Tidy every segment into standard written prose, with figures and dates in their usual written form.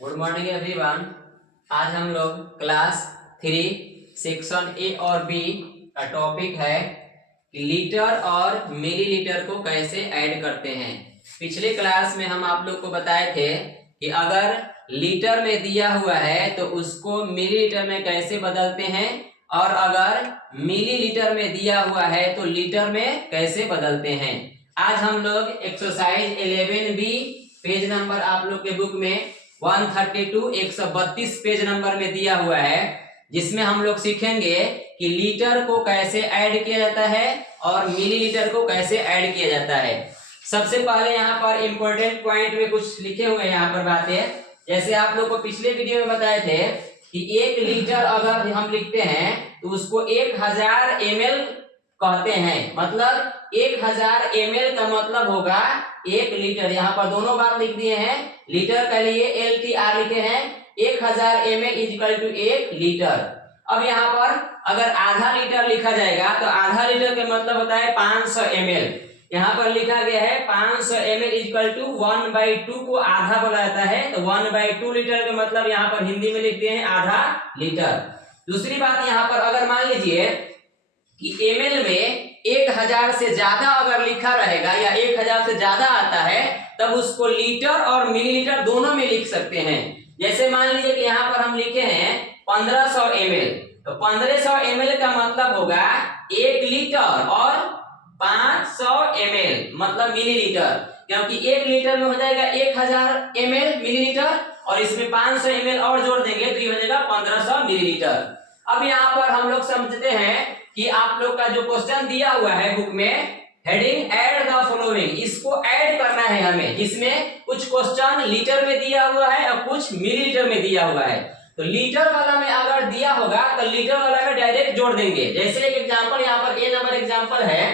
Good morning everyone. आज हम लोग क्लास 3 सेक्शन ए और बी का टॉपिक है कि लीटर और मिलीलीटर को कैसे ऐड करते हैं। पिछले क्लास में हम आप लोग को बताए थे कि अगर लीटर में दिया हुआ है तो उसको मिलीलीटर में कैसे बदलते हैं, और अगर मिलीलीटर में दिया हुआ है तो लीटर में कैसे बदलते हैं। आज हम लोग एक्सरसाइज 11B पेज नंबर आप लोग के बुक में 132 132 पेज नंबर में दिया हुआ है, जिसमें हम लोग सीखेंगे कि लीटर को कैसे ऐड किया जाता है और मिलीलीटर को कैसे ऐड किया जाता है। सबसे पहले यहाँ पर इंपॉर्टेंट पॉइंट में कुछ लिखे हुए हैं यहाँ पर बातें, जैसे आप लोग को पिछले वीडियो में बताए थे कि 1 लीटर अगर हम लिखते हैं तो उसको 1000 ml कहते हैं। मतलब 1000 ml का मतलब होगा 1 लीटर। यहाँ पर दोनों बात लिख दिए हैं, लीटर के लिए LTR लिखे हैं, 1000 ml इक्वल टू 1 लीटर। अब यहाँ पर अगर आधा लीटर लिखा जाएगा तो आधा लीटर का मतलब होता है 500 ml। यहाँ पर लिखा गया है 500 ml इक्वल टू 1/2 को आधा बोला जाता है, तो 1/2 लीटर का मतलब यहाँ पर हिंदी में लिखते हैं आधा लीटर। दूसरी बात यहाँ पर अगर मान लीजिए कि ml में 1000 से ज्यादा अगर लिखा रहेगा या 1000 से ज्यादा आता है तब उसको लीटर और मिलीलीटर दोनों में लिख सकते हैं। जैसे मान लीजिए कि यहाँ पर हम लिखे हैं 1500 ml, तो 1500 ml का मतलब होगा 1 लीटर और 500 ml मतलब मिलीलीटर, क्योंकि 1 लीटर में हो जाएगा 1000 ml मिलीलीटर और इसमें 500 ml और जोड़ देंगे तो ये हो जाएगा 1500 मिलीलीटर। अब यहाँ पर हम लोग समझते हैं कि आप लोग का जो क्वेश्चन दिया हुआ है बुक में, हेडिंग ऐड द फॉलोइंग, इसको ऐड करना है हमें, जिसमें कुछ क्वेश्चन लीटर में दिया हुआ है और कुछ मिलीलीटर में दिया हुआ है। तो लीटर वाला में अगर दिया होगा तो लीटर वाला में डायरेक्ट जोड़ देंगे। जैसे एक एग्जांपल यहाँ पर ए नंबर एग्जांपल है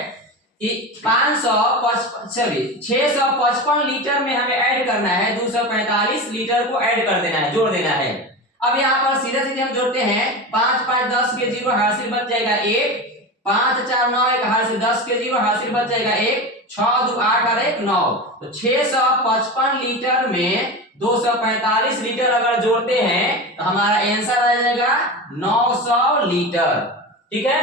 कि 655 लीटर में हमें ऐड करना है, 245 लीटर को ऐड कर देना है, जोड़ देना है। अब यहाँ पर सीधे सीधे हम जोड़ते हैं, 5 5 10 के 0 हासिल बच जाएगा 1, 5 4 9 1 हासिल 10 के 0 हासिल बच जाएगा 1, 6 2 8 और 1 9, तो 655 लीटर में 245 लीटर अगर जोड़ते हैं तो हमारा आंसर आ जाएगा 900 लीटर। ठीक है।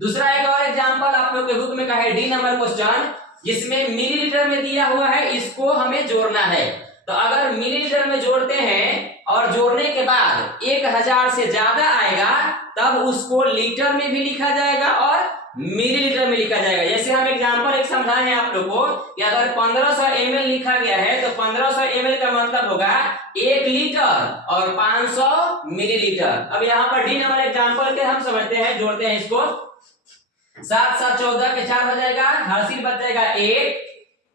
दूसरा एक और एग्जांपल आप लोग के बुक में का है डी नंबर क्वेश्चन, जिसमें मिलीलीटर में दिया हुआ है, इसको हमें जोड़ना है। तो अगर मिलीलीटर में जोड़ते हैं और जोड़ने के बाद 1000 से ज्यादा आएगा तब उसको लीटर में भी लिखा जाएगा और मिलीलीटर में लिखा जाएगा। जैसे हम एग्जांपल एक समझाए हैं आप लोग को कि अगर 1500 ml लिखा गया है तो 1500 ml का मतलब होगा 1 लीटर और 500 मिलीलीटर। अब यहाँ पर डी नंबर एग्जांपल के हम समझते हैं, जोड़ते हैं इसको। 7 7 14 के 4 हो जाएगा, हासिल बच जाएगा 1,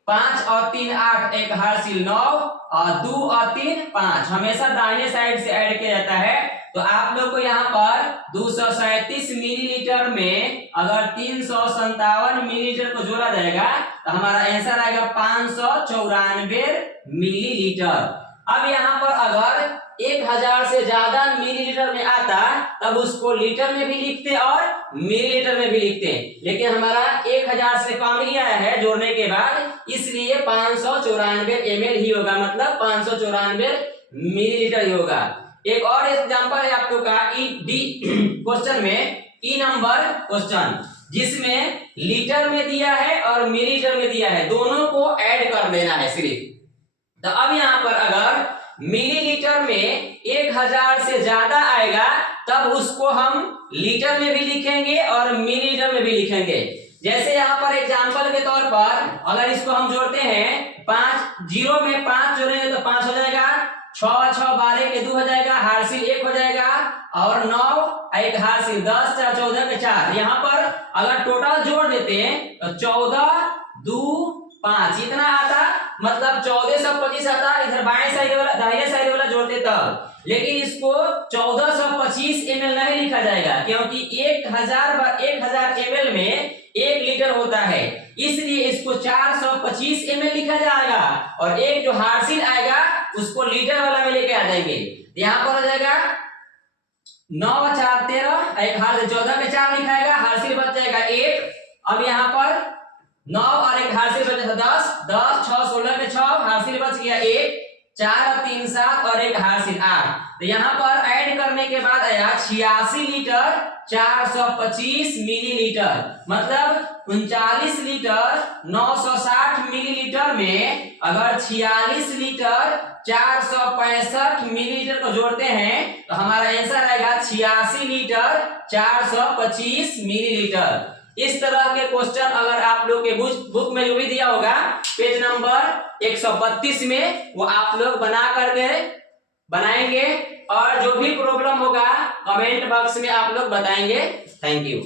5 और 3 8, 1 हासिल 9 और 2 और 3 5। हमेशा दाहिने साइड से ऐड किया जाता है। तो आप लोग को यहाँ पर 237 मिलीलीटर में अगर 357 मिलीलीटर को जोड़ा जाएगा तो हमारा आंसर आएगा 594 मिलीलीटर। अब यहाँ पर अगर 1000 से ज्यादा मिलीलीटर में आता तब उसको लीटर में भी लिखते और मिलीलीटर में भी लिखते, लेकिन हमारा 1000 से कम ही आया है जोड़ने के बाद, इसलिए 594 ml ही होगा, मतलब 594 मिलीलीटर ही होगा। एक और एग्जांपल है आपको का ई डी क्वेश्चन में, ई नंबर क्वेश्चन, जिसमें लीटर में दिया है और मिलीलीटर में दिया है, दोनों को ऐड कर देना है सिर्फ। तो अब यहाँ पर अगर मिलीलीटर में 1000 से ज्यादा आएगा तब उसको हम लीटर में भी लिखेंगे और मिलीलीटर में भी लिखेंगे। जैसे यहाँ पर एग्जांपल के तौर पर अगर इसको हम जोड़ते हैं, 5 0 में 5 जोड़ेंगे तो 5 हो जाएगा, 6 6 12 के 2 हो जाएगा, हासिल 1 हो जाएगा और 9 1 हासिल 10 4 14 के 4। यहाँ पर अगर टोटल जोड़ देते हैं तो 14 2 5 इतना आता, मतलब 1425 आता। इधर बाएं साइड वाला दाहिने साइड वाला जोड़ते तब, लेकिन इसको 1425 ml नहीं लिखा जाएगा, क्योंकि 1000 ml में 1 लीटर होता है, इसलिए इसको 425 ml लिखा जाएगा और एक जो हासिल आएगा उसको लीटर वाला में लेके आ जाएंगे। यहाँ पर हो जाएगा 9 4 13, 1 हासिल 14 के 4 लिखाएगा, हासिल बच जाएगा 1। अब यहाँ पर 9 और 1 हासिल बच जाएगा 10, 10 6 16 के 6 हासिल बच गया 1, 4 और 3 7 और 1 हासिल तो यहाँ पर ऐड करने के बाद आया 86 लीटर 425 मिलीलीटर, मतलब 39 लीटर 960 मिलीलीटर में अगर 46 लीटर 465 मिलीलीटर को जोड़ते हैं तो हमारा आंसर आएगा 86 लीटर 425 मिलीलीटर। इस तरह के क्वेश्चन अगर आप लोग के बुक में जो भी दिया होगा पेज नंबर 132 में, वो आप लोग बना करके बनाएंगे और जो भी प्रॉब्लम होगा कमेंट बॉक्स में आप लोग बताएंगे। Thank you.